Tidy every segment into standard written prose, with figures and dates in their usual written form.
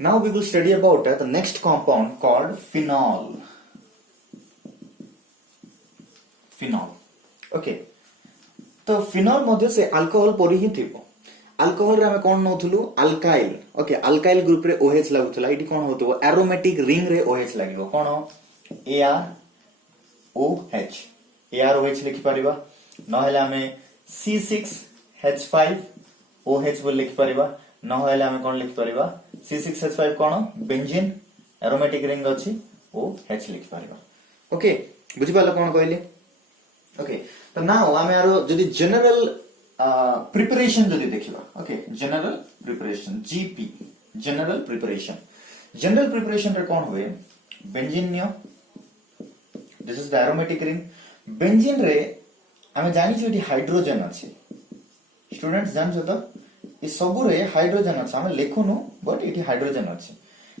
Now we will study about the next compound called phenol. Phenol. Okay. तो phenol मध्य से alcohol परि ही थिबो. Alcohol रे हम कोन नोथुलु अल्काइल. ओके अल्काइल ग्रुप रे OH लागुतला. इटी कोन होतो एरोमेटिक रिंग रे OH लागिवो. कोन ArOH. ArOH लिखि परिबा. नहेले हमें C6H5OH बोल लिखि परिबा. नहेले हमें कोन लिखि परिबा C6H5 कोन बेंजीन एरोमेटिक रिंग अछि OH लिखि परिबा. ओके बुझि पालो कोन कहली. ओके तो नाउ आमे आरो जदी जनरल प्रिपरेशन जदी देखिबा. Okay general preparation GP general preparation रे कोन होए benzene neo. This is the aromatic ring. Benzene रे आमे जानि छी हाइड्रोजन अछि. स्टूडेंट्स जान छ त ई सब रे हाइड्रोजन अछि. आमे लेखुनु बट इटी हाइड्रोजन अछि.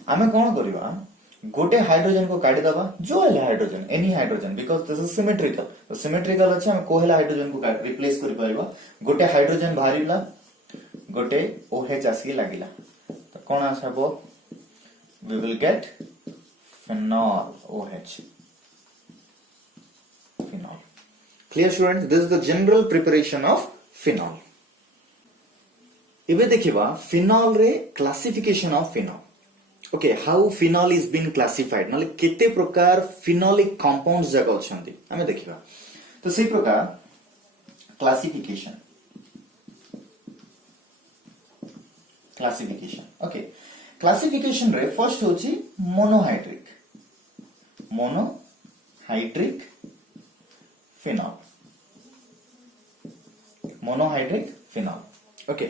आमे कोन करिवा गोटे हाइड्रोजन को काटी दबा जो है hydrogen any hydrogen because this is symmetrical. तो सिमेट्रिकल अछि हम कोहेला हाइड्रोजन को रिप्लेस करि परिबा. गोटे हाइड्रोजन बाहरिला गोटे OH आसी लागिला तो कोन आसबो we will get phenol OH. phenol. Clear students, this is the general preparation of phenol. इबे देखिबा phenol रे classification of phenol. Okay how phenol is been classified माने केते प्रकार फिनोलिक कंपाउंड्स जग अछंती हमें देखिबा. तो सेही प्रकार क्लासिफिकेशन ओके क्लासिफिकेशन रे फर्स्ट होची मोनोहाइड्रिक फिनॉल. ओके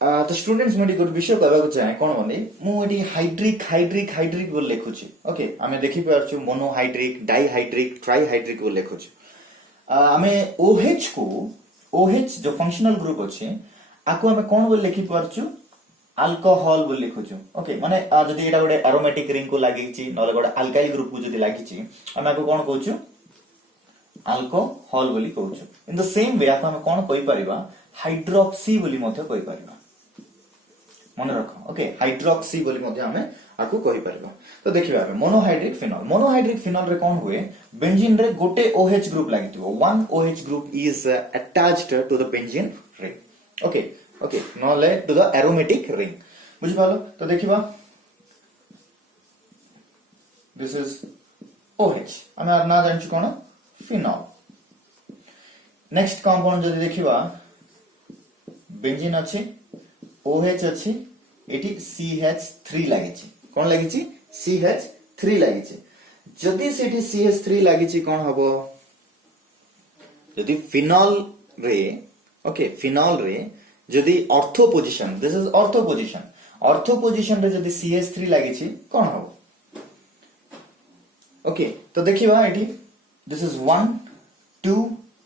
तो स्टूडेंट्स मोडी गुड विषय कहबा चाहे कोन बने मु एडी हाइड्रिक बोल लेखुची. ओके आमे देखि पारछु मोनोहाइड्रिक डाइहाइड्रिक ट्राइहाइड्रिक बोल लेखुची. आमे OH जो फंक्शनल ग्रुप अछि आको आमे कोन बोल लेखि पारछु अल्कोहल बोल लेखुछु. ओके माने जदी एटा गोटे एरोमेटिक रिंग को लागिची नले गोटे अल्काइल ग्रुप को जदी लागिची आमे आको कोन कहउछु अल्कोहल बोली कहउछु. इन द सेम वे आको आमे कोन कहि परिबा हाइड्रोक्सी बोली मध्ये कहि परिबा. मन रख. ओके हाइड्रोक्सी बोली मध्ये हमें आकु कहि परबा. तो देखिबा मोनोहाइड्रिक फिनॉल रे कोन हुए बेंजीन रे गोटे OH ग्रुप लागितिबो. One OH group is attached to the benzene ring. Okay नले टू द एरोमेटिक रिंग. बुझि पालो. तो देखिबा दिस इज OH हमें आर ना जानछु कोन फिनॉल. नेक्स्ट कंपाउंड जदी देखिबा बेंजीन अछि OH अछि एटी CH3 लागिछि. कोन लागिछि CH3 लागिछि. जदी सेठी CH3 लागिछि कोन हबो जदी फिनॉल रे जदी ortho position this is ortho position रे जदी CH3 लागिछि कोन हबो. ओके तो देखिबा eighty this is 1 2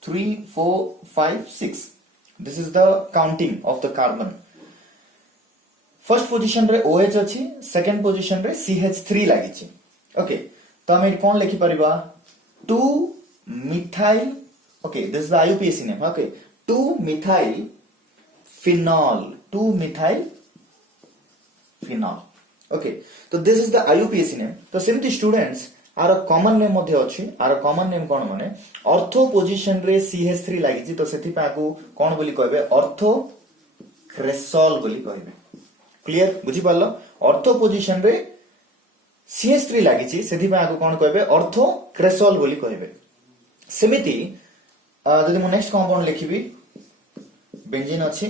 3 4 5 6. This is the counting of the carbon. First position रे OH अछि. सेकंड पोजीशन रे CH3 लागिछि. ओके तो हम कोन लिखि परिबा 2 methyl. Okay this is the IUPAC name. Okay 2 methyl phenol. Okay तो this is the IUPAC name. तो सेमति स्टूडेंट्स आर कॉमन नेम मध्ये अछि. आर कॉमन नेम कोन माने ऑर्थो पोजीशन रे CH3 लागिछि तो सेति पाकू कोन बोली कहबे ऑर्थो क्रेसॉल बोली कहबे. क्लियर बुझि पालो. ऑर्थो पोजीशन रे CH3 लागिछि सेति पाकू कोन कहबे ऑर्थो क्रेसॉल बोली कहबे. सेमिति जदि मु नेक्स्ट कंपाउंड लिखिबी बेंजीन अछि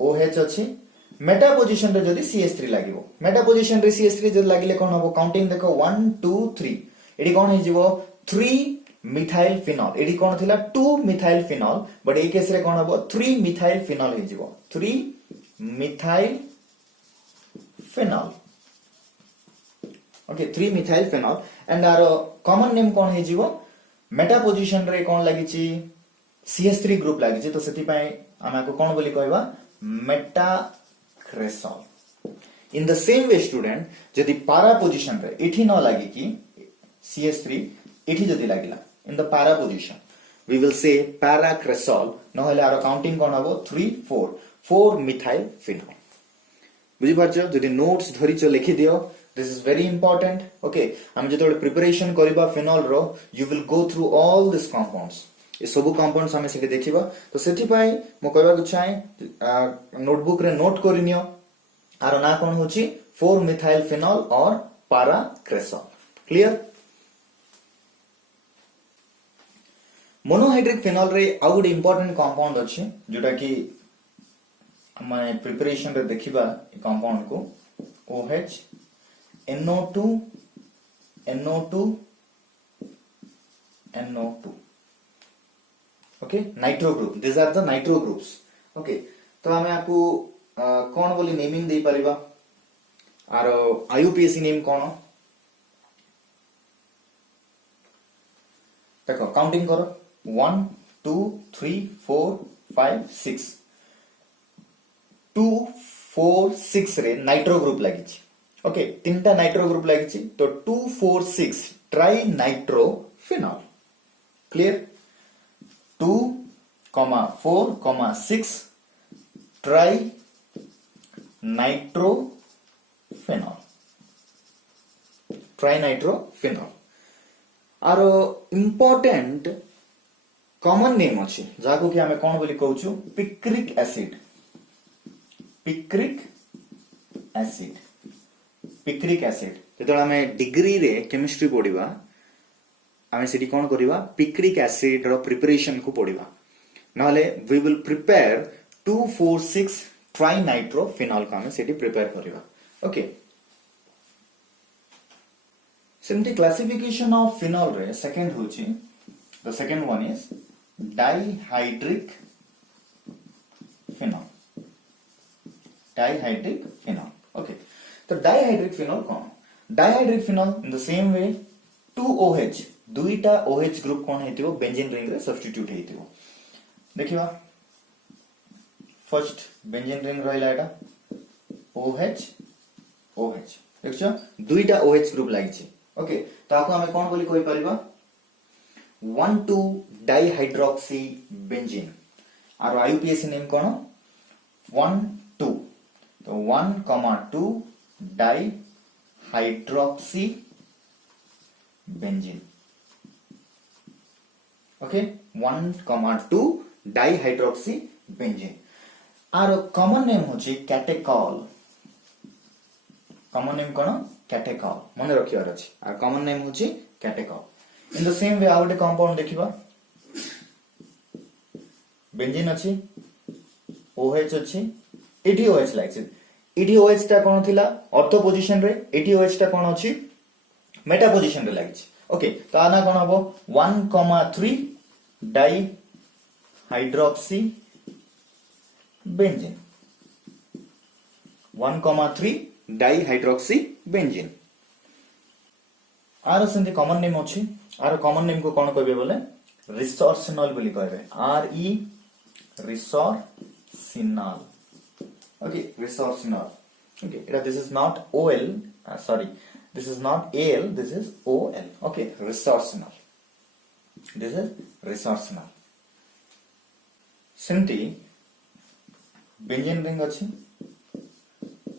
OH अछि. मेटा पोजीशन रे जदी CH3 लागिवो मेटा पोजीशन रे CH3 जदी लागिले कोन हबो काउंटिंग देखो 1 2 3 एडी कोन हे जिवो 3 मिथाइल फिनॉल. एडी कोन थिला 2 मिथाइल फिनॉल बट ए केस रे कोन हबो 3 मिथाइल फिनॉल हे जिवो 3 methyl phenol. Okay 3 methyl phenol and आर कॉमन नेम कोन हे जिवो मेटा पोजीशन रे कोन लागिछि CH3 ग्रुप लागिछि तो सेति पय आमाको कोन बोली कहबा meta cresol. In the same way student जदि पारा पोजीशन रे एठी न लागी कि CH3 एठी जदि लागिला इन द पारा position we will say paracresol नहले आरो काउंटिंग कोन हबो 3 4 4 मिथाइल फिनॉल. बुझी पारछ जदि नोट्स धरिच लिखि दियो this is very important okay हम जतबे प्रिपरेशन करबा फिनॉल रो you will go through all this compounds ये सब कंपाउंड्स हमें सेठी देखिबा तो सेठी पई मो कहबा को चाहे नोटबुक रे नोट करिनियो आरो ना कोन होची 4 मिथाइल फिनॉल और पारा क्रेसॉल क्लियर मोनोहाइड्रिक फिनॉल रे आउ गुड इंपोर्टेंट कंपाउंड अछि जोटा कि माने प्रिपरेशन रे देखिबा ए कंपाउंड को OH NO2 NO2 NO2 okay nitro group this are the nitro groups okay तो हमें आपको कौन बोली नेमिंग दे परिबा आर आईयूपीएसी नेम कौन देखो काउंटिंग करो 1 2 3 4 5 6 2 4 6 रे नाइट्रो ग्रुप लागिछि ओके तीनटा नाइट्रो ग्रुप लागिछि तो 2 4 6 tri nitro phenol clear 2, 4, 6 tri nitrophenol आर इंपोर्टेंट कॉमन नेम अछि जाको कि हमें कोन बोली कहउछु पिक्रिक एसिड जेतोला हमें डिग्री रे केमिस्ट्री पढिबा आमे सेठी कोन करिबा पिक्रिक एसिड रो प्रिपरेशन को पढिबा नले वी विल प्रिपेयर 2,4,6 ट्राइनाइट्रोफिनॉल को आमे सेठी प्रिपेयर करिबा okay simply classification of phenol रे सेकंड होची the second one is dihydric phenol okay तो डाइहाइड्रिक फिनॉल कौन dihydric phenol in the same way 2OH दुईटा OH ग्रुप कौन हेतिबो बेंजीन रिंग रे सब्स्टिट्यूट हेतिबो देखिबा फर्स्ट बेंजीन रिंग रहला एटा OH देखछो दुईटा OH ग्रुप लागिछि ओके ताको हमें कोन बोली कहि परिबा 1,2 डाइहाइड्रोक्सी बेंजीन आरो आईयूपीएसी नेम कोन 1,2 तो 1,2 dihydroxy benzene okay 1,2 dihydroxy benzene आर कॉमन नेम होची कैटेकॉल कॉमन नेम कोन कैटेकॉल मन रखियार अछि आर कॉमन नेम होची catechol in the same way आउट कंपाउंड देखिबा बेंजीन अछि OH अछि एटी OH लाइक्स एटी OH ता कोन थिला ऑर्थो पोजीशन रे एटी OH ता कोन अछि मेटा पोजीशन रे लागिछि ओके तो आना कोन हबो 1,3 डाइहाइड्रोक्सी बेंजीन 1,3 डाइहाइड्रोक्सी बेंजीन आर सेंति कॉमन नेम अछि आर कॉमन नेम को कोन कहबे बोले रिसोर्सिनॉल बोली कहबे RE resorcinol okay resorcinol okay this is not OL sorry this is not AL this is OL okay resorcinol this is resorcinol सेमती बेंजीन रिंग अछि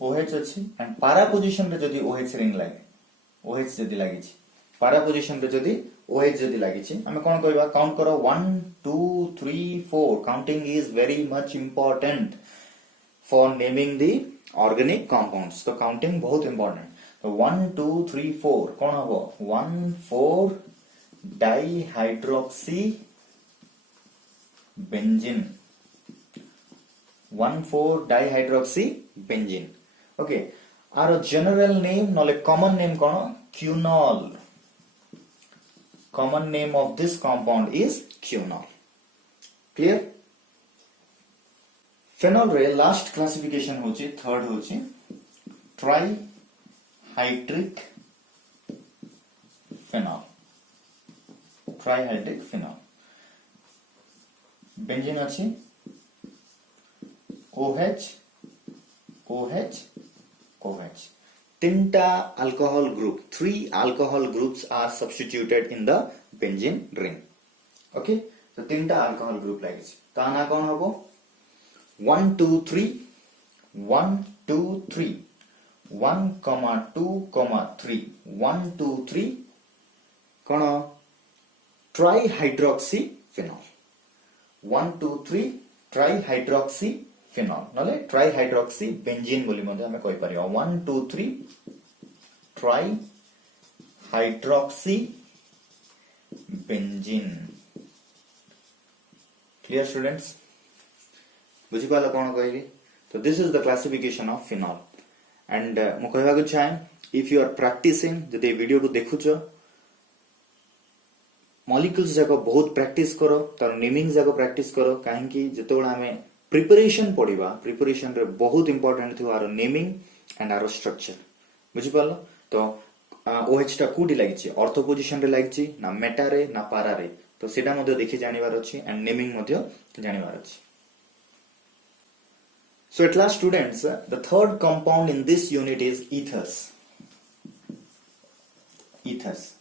OH अछि एंड पारा पोजीशन रे जदी OH रिंग लागे OH जदी लागि छि पारा पोजीशन रे जदी OH जदी लागि छि हमें कोन कहबा काउंट करो 1 2 3 4 counting is very much important for naming the organic compounds तो काउंटिंग बहुत इंपोर्टेंट तो 1 2 3 4 कौन हबो 1 4 dihydroxy benzene 1 4 dihydroxy benzene okay आर जनरल नेम नले कॉमन नेम कौन quinol common name of this compound is quinol clear phenol रे last classification होची थर्ड होची ट्राइहाइड्रिक फिनॉल बेंजीन अछि OH तीनटा alcohol group 3 alcohol groups are substituted in the benzene ring okay so तीनटा alcohol group लागिछ ता ना कोन हबो 1 2 3 1 2 3 1 2 3 1 2 3 कौन ट्राइहाइड्रोक्सी फिनॉल 1 2 3 ट्राइहाइड्रोक्सी फिनॉल नले ट्राइहाइड्रोक्सी बेंजीन बोली मध्ये हमें कहि परियो 1 2 3 ट्राइहाइड्रोक्सी बेंजीन क्लियर स्टूडेंट्स बुझी पाला कोन कहली तो this is the classification of phenol and मु कहबा को चाहे इफ यू आर प्रैक्टिसिंग जदि वीडियो को देखुचो मॉलिक्यूल्स जाको बहुत प्रैक्टिस करो तार नेमिंग जाको प्रैक्टिस करो काहे कि जतोळा हमें प्रिपरेशन पढिबा प्रिपरेशन रे बहुत इंपोर्टेंट थियो आरो नेमिंग एंड आरो स्ट्रक्चर बुझी पालो तो OH टा कोडी लागिछि ऑर्थो पोजीशन रे लागिछि ना मेटा रे ना पारा रे तो सेटा मध्ये देखि जानिबार अछि एंड नेमिंग मध्ये जानिबार अछि So at last students, the third compound in this unit is ethers. Ethers.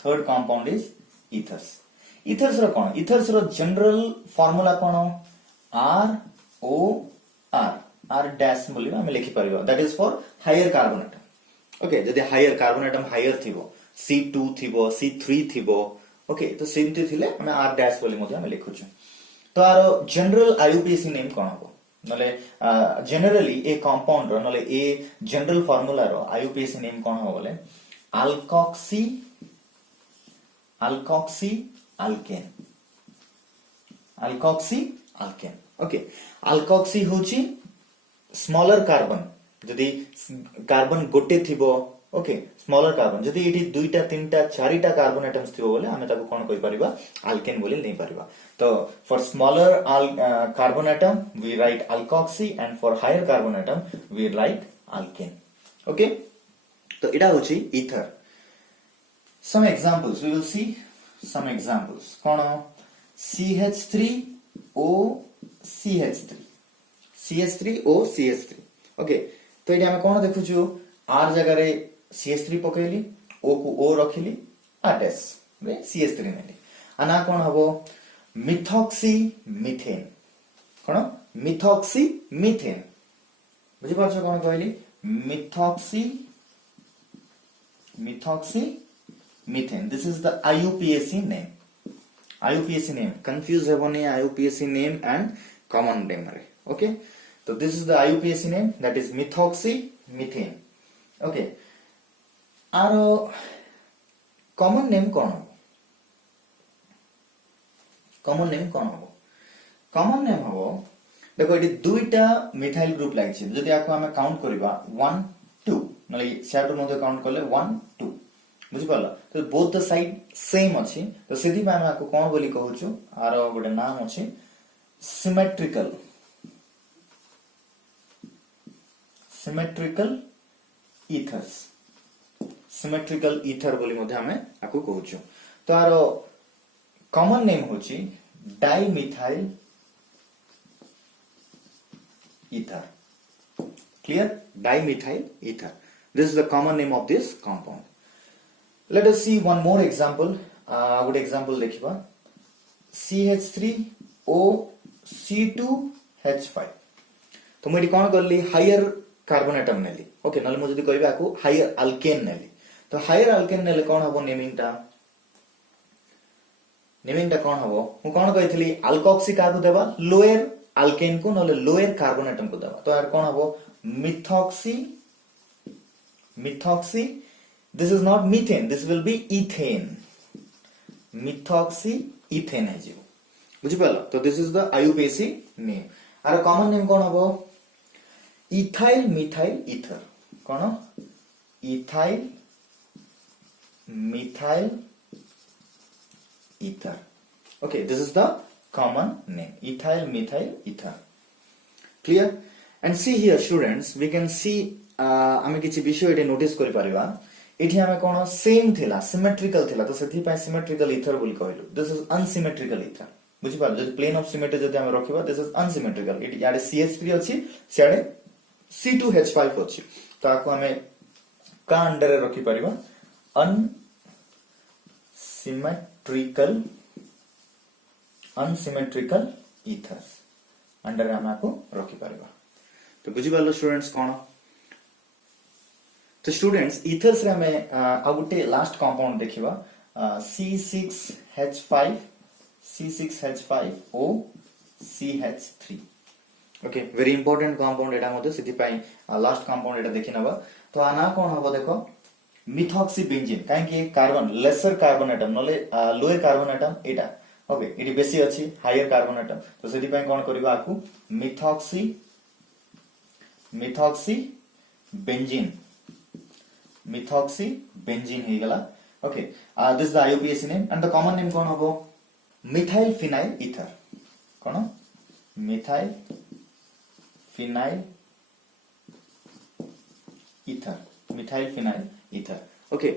Third compound is ethers. Ethers row cone? Ethers row general formula cone? ROR. R dash बोली हम लिखि परिबा. That is for higher carbon atom. Okay, जदि higher carbon atom higher थिबो, C2 थिबो, C3 थिबो, okay, तो सेमति थिले हम R dash बोली मध्ये हम लिखुछु. तो आरो general IUPAC name कोन हो? नले जनरली ए कंपाउंड रो नले ए जनरल फार्मूला रो आईयूपीएसी नेम कोन हो बोले अल्कोक्सी अल्केन ओके अल्कोक्सी होची स्मॉलर कार्बन जदी कार्बन गोटे थिबो ओके स्मॉलर कार्बन जदी एठी दुईटा तीनटा चारिटा कार्बन एटम्स थिबो बोले हमें ताको कोन कहि परिबा अल्केन बोले नै परिबा तो for smaller carbon atom we write alkoxy and for higher carbon atom we write alkane okay तो एटा होची ether some examples we will see some examples कोन CH3OCH3 ओके तो एटा हम कोन देखुछु R जगह रे CH3 पकैली O को O रखिली R डैश रे CH3 नेली अना कोन हबो मिथॉक्सी मीथेन कोन मिथॉक्सी मीथेन बुझि पाछो कोन कहली methoxy methane this is the IUPAC name confuse हेबोनी IUPAC name and common name रे ओके तो this is the IUPAC name that is methoxy methane okay आरो कॉमन नेम कोन हो कॉमन नेम हो देखो एटी दुईटा मिथाइल ग्रुप लागिछि जदि आको हमें काउंट करबा 1 2 नले सेटो मध्ये काउंट करले 1 2 बुझि पाला तो बोथ द साइड सेम अछि तो सेदी में हम आको कोन बोली कहउछु आरो गोटे नाम अछि सिमेट्रिकल ईथर बोली मध्ये हमें आको कहउछु तो आरो कॉमन नेम होची dimethyl ether clear dimethyl ether this is the common name of this compound let us see one more example good example देखिबा CH3OC2H5 तो मैं कोन करली हायर कार्बन एटम नेली ओके नले मु जदी कहबा को हायर अल्केन नेली तो हायर अल्केन नेले कोन हबो नेमिंग टा कोन हबो मु कोन कहितली अल्कोक्सी कार्बन देबा लोअर अल्केन को नले लोअर कार्बन एटम को देबा तो यार कोन हबो methoxy this is not methane this will be ethane methoxy ethane है जीव बुझि पालो तो this is the IUPAC name आरो कॉमन नेम कोन हबो ethyl methyl ether cone ethyl methyl ether okay this is the common name ethyl methyl ether clear and see here students we can see हमें किछि विषय एटे notice करि परिबा एठी हमें कोन same थिला सिमेट्रिकल थिला तो सेथि पय सिमेट्रिकल ईथर बोली कहलु दिस इज अनसिमेट्रिकल ईथर बुझि पाल जदि प्लेन ऑफ सिमेट्री जदि हम रखिबा दिस इज अनसिमेट्रिकल एठी याडे CH3 अछि सियाडे C2H5 अछि ताको हमें का अंडर रखि परिबा अनसिमेट्रिकल ईथर्स अंडर हम आपको रखि परिबा तो तो बुझी पालो स्टूडेंट्स कोन तो स्टूडेंट्स इथर्स रे हमें आ गुटे लास्ट कंपाउंड देखिबा C6H5 C6H5O CH3 okay very important compound एटा मते सिटी पाई लास्ट कंपाउंड एटा देखि नबा तो आना कोन हबो देखो मिथॉक्सी बेंजीन काहे कि कार्बन लेसर कार्बन एटम नले लोअर कार्बन एटम एटा ओके इटी बेसी अछि हायर कार्बन एटम तो सिटी पाई कोन करबा आकू मिथॉक्सी बेंजीन हे गला okay this the IUPAC name and the common name कोन हबो मिथाइल फिनाइल ईथर कोन methyl phenyl ether okay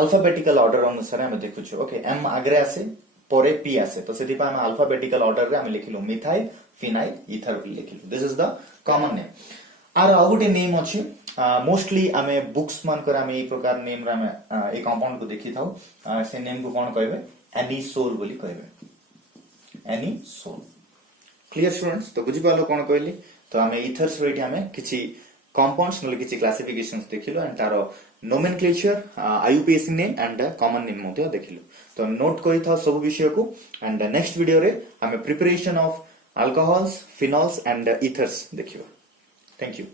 alphabetical order अनुसार हम देखुछु ओके एम आगरे आसे परे पी आसे तो सेति हम अल्फाबेटिकल ऑर्डर रे हम लिखिलु मिथाइल फिनाइल ईथर लिखिलु this is the common name आर आ गुटे नेम अछि मोस्टली आमे बुक्स मान कर आमे ए प्रकार नेम रे आमे ए कंपाउंड को देखि थाउ से नेम को कोन कहबे एनिसोल बोली कहबे एनिसोल क्लियर स्टूडेंट्स तो बुझि पालो कोन कहली तो आमे ईथर्स रेट आमे किछि कंपाउंड्स नले किछि क्लासिफिकेशंस देखिलो एंड तारो nomenclature IUPAC name and common name मध्ये देखिलो तो नोट करि था सब विषय को एंड नेक्स्ट वीडियो रे आमे preparation of alcohols phenols and ethers देखिबा थैंक यू